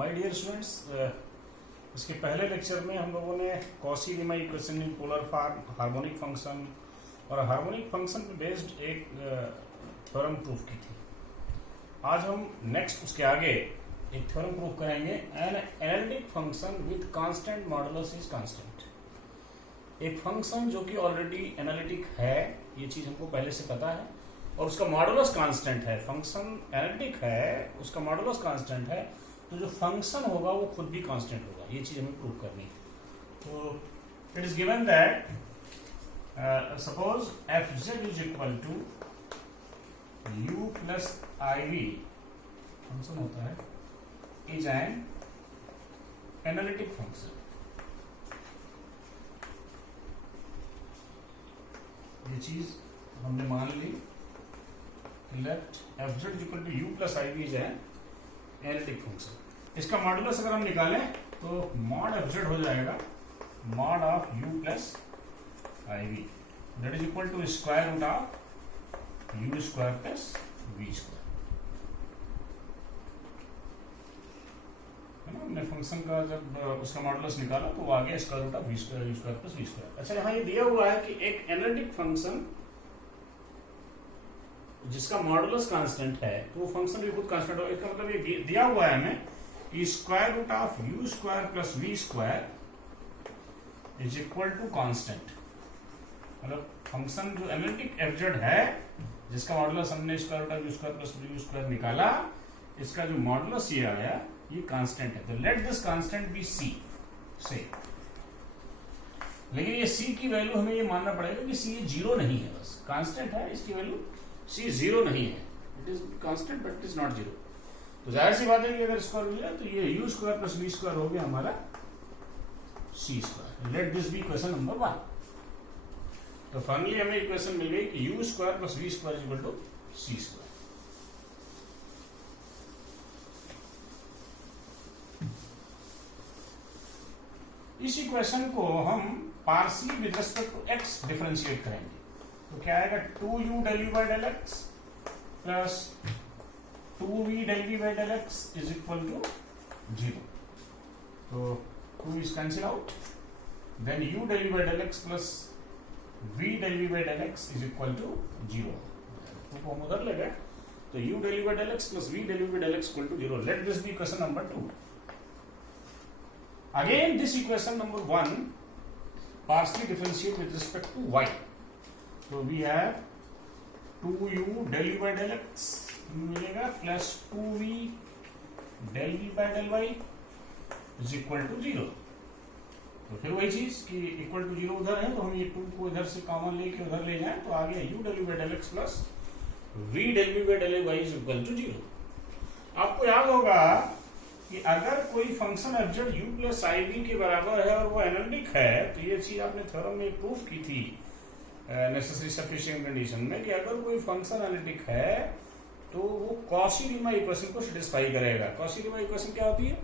My dear students, इसके पहले lecture में हम लोगों ने Cauchy Riemann equation in polar form, harmonic function और हार्मोनिक फंक्शन पे बेस्ड एक थ्योरम प्रूफ की थी। आज हम नेक्स्ट उसके आगे एक थ्योरम प्रूफ करेंगे, an analytic function with constant modulus is constant. एक फंक्शन जो कि ऑलरेडी एनालिटिक है, ये चीज हमको पहले से पता है, और उसका मॉडुलस कांस्टेंट है। फंक्शन एनालिटिक है, उसका मॉडुलस कांस्टेंट है, तो जो फंक्शन होगा वो खुद भी कांस्टेंट होगा। ये चीज हमें प्रूव करनी है। तो it is given that suppose f Z is equal to you plus I v function होता है, इज एन एनालिटिक फंक्शन। ये चीज हमने मान ली, let F Z is equal to you plus I V is an analytic function. इसका modulus अगर हम निकालें तो मॉड एफ जेड हो जाएगा mod of U plus I V, that is equal to square root of you square plus we square. है ना, हमने फंक्शन का जब उसका मॉडुलस निकाला तो वो आ गया square root of v square u square plus we square. अच्छा, यहाँ ये दिया हुआ है कि एक एनालिटिक फंक्शन जिसका मॉडुलस कांस्टेंट है तो वो फंक्शन भी खुद कांस्टेंट होगा। इसका मतलब ये दिया हुआ है हमें कि square root of you square plus we square is equal to constant. मतलब फंक्शन जो एनालिटिक एफ जेड है, जिसका मॉडुलस हमने square root of you square plus u square निकाला, इसका जो मॉडुलस ये आया ये कांस्टेंट है। तो let this constant be c say. लेकिन ये सी की वैल्यू हमें ये मानना पड़ेगा कि सी जीरो नहीं है, बस कांस्टेंट है, इसकी वैल्यू सी जीरो नहीं है। It is constant but it is not zero. तो जाहिर सी बात है कि अगर स्क्वायर हो जाए तो ये U square plus we square हो गया हमारा C square. Let this be equation number 1। तो फाइनली हमें इक्वेशन मिल गई कि U square plus we square is equal to C square. इस इक्वेशन को हम partially with respect to X differentiate करेंगे। तो क्या आएगा, 2u del u by del x plus 2v del v by del x is equal to 0। तो 2 is cancel out, then u del v by del x plus v del v by del x is equal to 0। तो हम उधर ले गए, तो u del v by del x plus v del v by del x equal to 0। Let this be equation number 2। Again this equation number 1 partially differentiate with respect to y. So we have 2u del u by del x मिलेगा plus 2v del v by del y is equal to 0। तो फिर वही चीज कि equal to 0 उधर है, तो हम ये 2 को इधर से कॉमन लेके उधर ले जाएं तो आ गया u del u by del x plus v del v by del y is equal to 0। आपको याद होगा कि अगर कोई function f z u plus आई वी के बराबर है और वो एनालिटिक है, तो ये चीज आपने थ्योरम में प्रूफ की थी नेसेसरी सफिशिएंट कंडीशन में, कि अगर कोई फंक्शन एनालिटिक है तो वो कॉची रीमान इक्वेशन को सेटिस्फाई करेगा। कॉची रीमान इक्वेशन क्या होती है,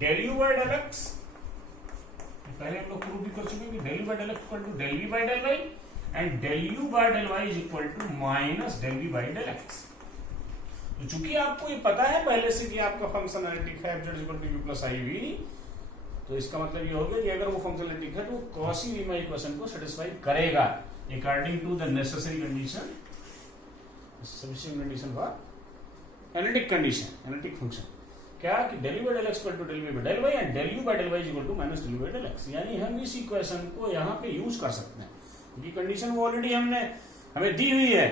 del u by del x, पहले हम लोग प्रूफ भी कर चुके हैं कि del u by del x equal to del v by del y and del u by del y is equal to minus del v by del x. तो चूंकि आपको ये पता है पहले से कि आपका फंक्शन एनालिटिक है f z equal to you plus I v, तो इसका मतलब ये हो गया कि अगर वो फंक्शन एनालिटिक है तो कॉची रीमान इक्वेशन को सेटिस्फाई करेगा according to the necessary condition, sufficient condition for analytic condition, analytic function. क्या कि del u by del x equal to del v by del y and del u by del y is equal to minus del u by del x. यानी हम इस equation को यहाँ पे use कर सकते हैं क्योंकि कंडीशन वो ऑलरेडी हमें दी हुई है,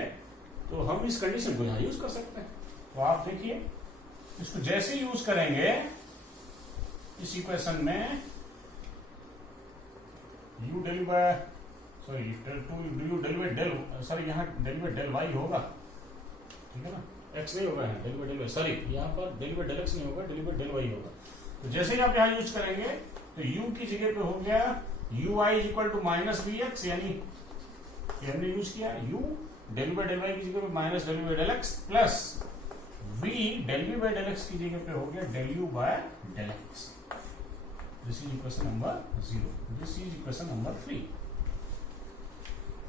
तो हम इस कंडीशन को यहाँ यूज कर सकते हैं। तो आप देखिए इसको जैसे यूज करेंगे इस इक्वेशन में u del by sorry du del by del sorry यहाँ del by del y होगा, ठीक है ना, x नहीं होगा यहाँ del by del y, sorry यहाँ पर del by del x नहीं होगा, del by del y होगा। तो जैसे ही आप यहाँ यूज करेंगे तो u की जगह पे हो गया ui is equal to minus b x, यानी हमने यूज किया u del by del y की जगह पे minus del by del x plus v del v by del x की जगह पे हो गया del u by del x। This is equation number 0। This is equation number 3।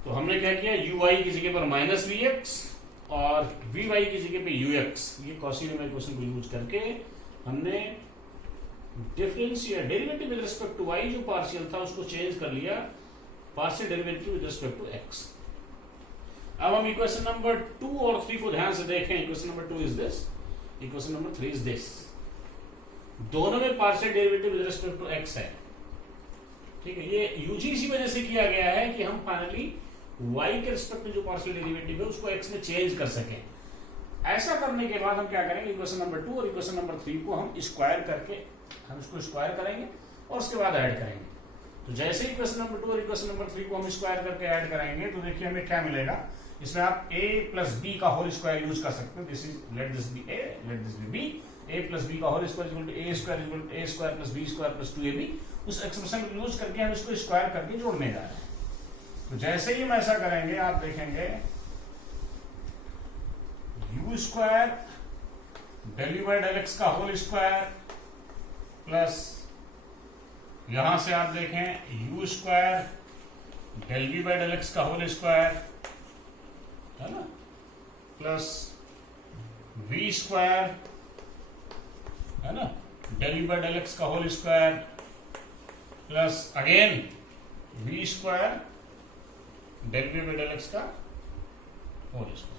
तो हमने क्या किया, ui की जगह पर माइनस वी एक्स और vy की जगह पे ux, ये कॉची रीमान इक्वेशन को यूज करके हमने differential derivative with respect to y जो पार्शियल था उसको चेंज कर लिया partial derivative with respect to x. अब हम इक्वेशन नंबर 2 और 3 को ध्यान से देखें। Equation number 2 is this, equation number 3 is this. दोनों में partial derivative with respect to x है, ठीक है। ये यूजी इसी वजह से किया गया है कि हम फाइनली y के रिस्पेक्ट में जो पार्शियल डेरिवेटिव है उसको x में चेंज कर सकें। ऐसा करने के बाद हम क्या करेंगे, इक्वेशन नंबर 2 और इक्वेशन नंबर 3 को हम स्क्वायर करके हम इसको स्क्वायर करेंगे और उसके बाद ऐड करेंगे। तो जैसे इक्वेशन नंबर 2 और इक्वेशन नंबर 3 को हम स्क्वायर करके ऐड करेंगे तो देखिए हमें क्या मिलेगा। इसमें आप a प्लस बी का होल स्क्वायर यूज कर सकते हो। This is let this b a, let this b b, a plus b का whole square equal to a square equal to a square plus b square plus 2ab। उस expression को use करके हम इसको square करके जोड़ने जा रहे हैं। तो जैसे ही हम ऐसा करेंगे आप देखेंगे u square del u by del x का होल स्क्वायर प्लस यहां से आप देखें u square del v by del x का होल स्क्वायर, है ना, प्लस v स्क्वायर, है ना, del v by del x का whole square plus again v square del v by del x का whole square,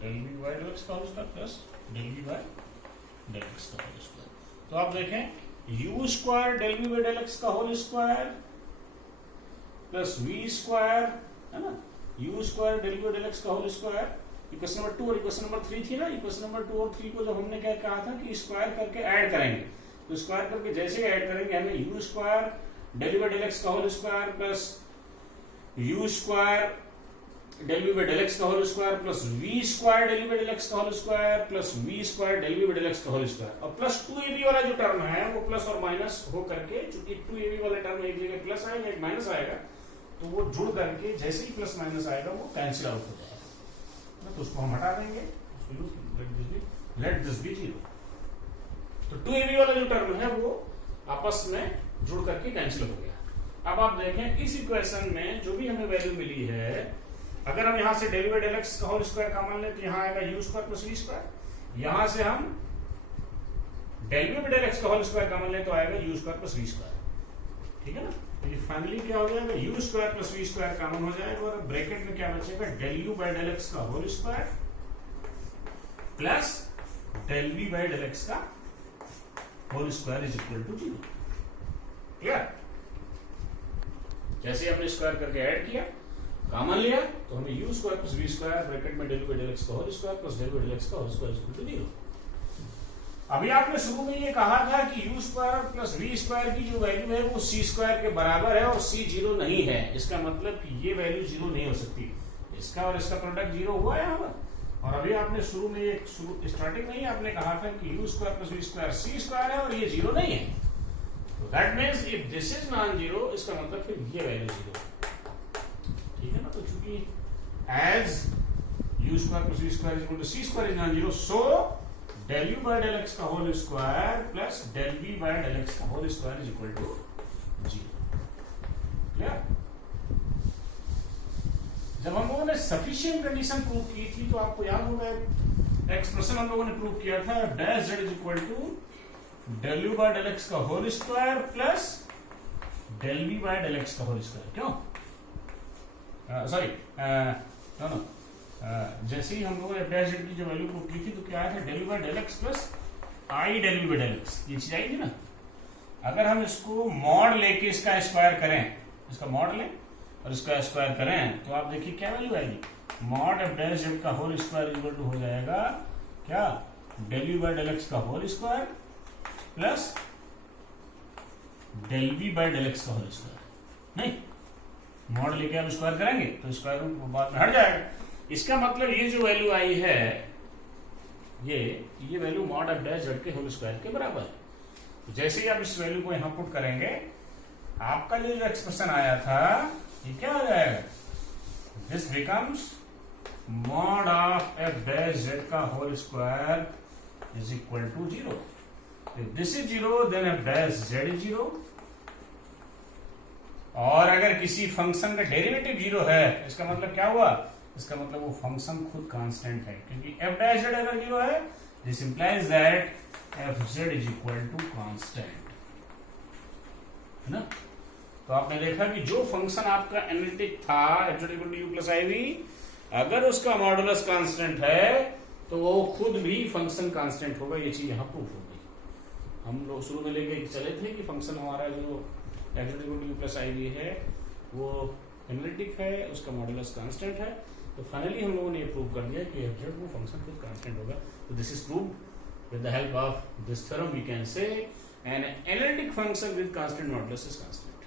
del v by del x का whole square plus del v by del x का whole square. तो आप देखें u square del v by del x का whole square plus v square, है ना, u square del v by del x का whole square. Equation number 2 और equation number 3 थी ना। इक्वेशन नंबर 2 और 3 को जो हमने क्या कहा था कि स्क्वायर करके ऐड करेंगे। तो स्क्वायर करके जैसे ही ऐड करेंगे हमें u square del v by del x का whole square plus u square del v by del x का whole square plus v square del v by del x का whole square plus v square del v by del x का whole square. और plus 2ab वाला जो term है वो plus और minus हो करके, चूंकि 2ab वाला टर्म एक जगह प्लस आएगा एक माइनस आएगा, तो वो जुड़ करके जैसे ही प्लस माइनस आएगा वो कैंसिल आउट हो जाएगा। तो उसको हम हटा देंगे, लेट दिस बी 0। तो 2ab वाला जो टर्म है वो आपस में जुड़ करके कैंसिल हो गया। अब आप देखें इस इक्वेशन में जो भी हमें वैल्यू मिली है, अगर हम यहां से डेल बाई डेल एक्स का होल स्क्वायर कॉमन लें तो यहां आएगा u square plus v square. यहां से हम डेल बाई डेल एक्स का होल स्क्वायर कॉमन लें तो आएगा u square plus v square, ठीक है ना। तो ये फाइनली क्या हो जाएगा, u square plus v square common हो जाएगा और ब्रैकेट में क्या बचेगा, del u by del x का whole square plus del v by del x का whole square is equal to 0। Clear. जैसे हमने स्क्वायर करके ऐड किया, कॉमन लिया, तो हमें u square plus v square bracket में डेल बाई डेल एक्स का whole square plus del by del x का whole square is equal to 0। अभी आपने शुरू में ये कहा था कि u square plus v square की जो वैल्यू है वो c स्क्वायर के बराबर है और c 0 नहीं है। इसका मतलब कि ये वैल्यू 0 नहीं हो सकती। इसका और इसका प्रोडक्ट 0 हुआ है यहाँ पर। और अभी आपने शुरू में एक स्टार्टिंग में ही आपने कहा था कि u square plus v square c square है और ये 0 नहीं है। तो that means if this is non 0, इसका मतलब फिर ये वैल्यू 0, ठीक है ना। तो चूंकि as u square plus v square is equal to c square is non 0, so del u by del x का whole square plus del v by del x का whole square is equal to 0। Clear. जब हम लोगों ने sufficient condition prove की थी तो आपको याद होगा एक्सप्रेशन हम लोगों ने प्रूव किया था, dash z is equal to del u by del x का whole square plus del v by del x का होल स्क्वायर। क्यों, सॉरी नो, जैसे ही हम लोगों ने डैश जेड की जो वैल्यू पुट की थी तो क्या आया था, del by del x plus i del by del x, ये चीज आई थी ना। अगर हम इसको मॉड लेके इसका स्क्वायर करें, इसका मॉड लें और इसका स्क्वायर करें तो आप देखिए क्या वैल्यू आएगी, मॉड एफ डैश जेड का होल स्क्वायर इक्वल टू हो जाएगा क्या, del u by del x का whole square plus del b by del x का होल स्क्वायर। नहीं, मॉड लेके हम स्क्वायर करेंगे तो स्क्वायर रूट बाद में हट जाएगा। इसका मतलब ये जो वैल्यू आई है ये value mod of dash Z के होल स्क्वायर के बराबर है। तो जैसे ही आप इस वैल्यू को यहां पुट करेंगे, आपका जो एक्सप्रेशन आया था ये क्या हो जाएगा, this becomes mod of f dash z का whole square is equal to 0। If this is 0, then f dash z is 0। और अगर किसी फंक्शन का डेरिवेटिव 0 है, इसका मतलब क्या हुआ, इसका मतलब वो फंक्शन खुद कांस्टेंट है, क्योंकि f dash z अगर 0 है this implies that f Z is equal to constant, है ना। तो आपने देखा कि जो फंक्शन आपका एनालिटिक था f z equal to you plus I v, अगर उसका मॉडुलस कांस्टेंट है तो वो खुद भी फंक्शन कांस्टेंट होगा। ये चीज यहां प्रूफ हो गई। हम लोग शुरू में लेके चले थे कि फंक्शन हमारा जो f z equal to you plus I v है वो एनालिटिक है, उसका मॉडुलस कांस्टेंट है। तो फाइनली हम लोगों ने ये प्रूव कर दिया कि एफ जेड वो फंक्शन खुद कांस्टेंट होगा। तो this is proved with the help of this theorem we can say an analytic function with constant modulus is constant.